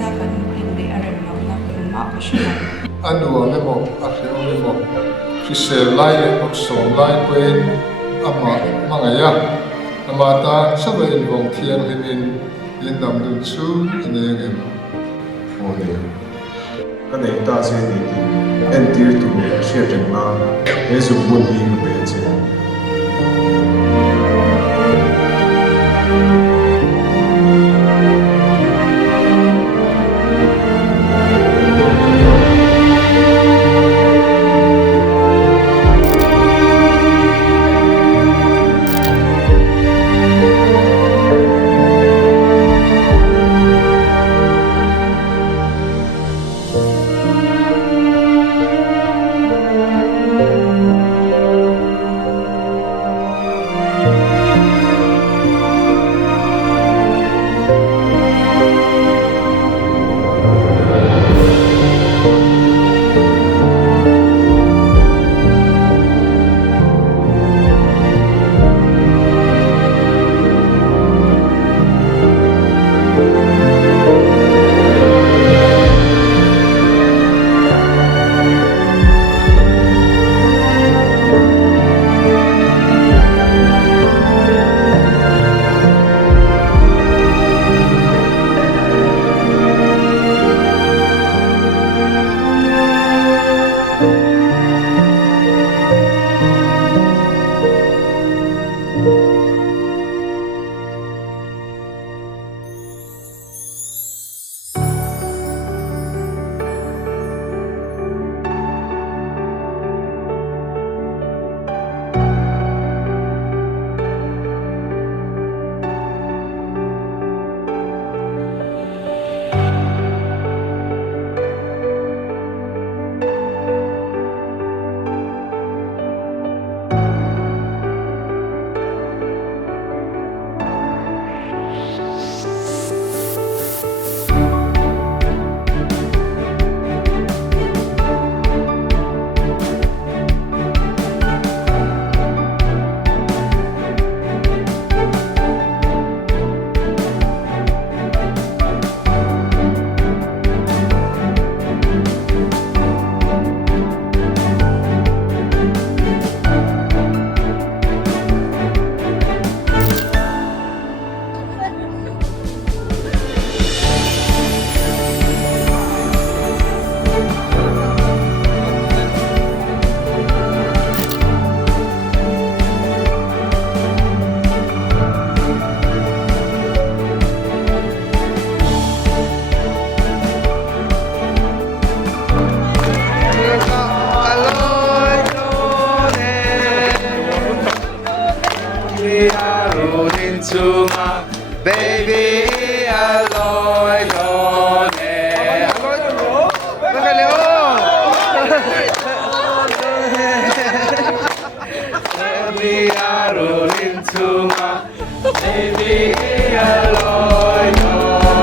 kan hindi aran na mapasyon. Ano mo, akhirnya mo, Fisher Lai, Oxom Lai, Pain, Ama, Mangaya, Namata, Sabayin Bong Tiang Himin, Lindam Dunsu, Inayangin. Ode. Kan ei taas enikin. En tiedä, sieltä naa. Ei sun mun viimepeetseen. Baby, aloy, lone. Baby, rolling to my baby, aloy, lone.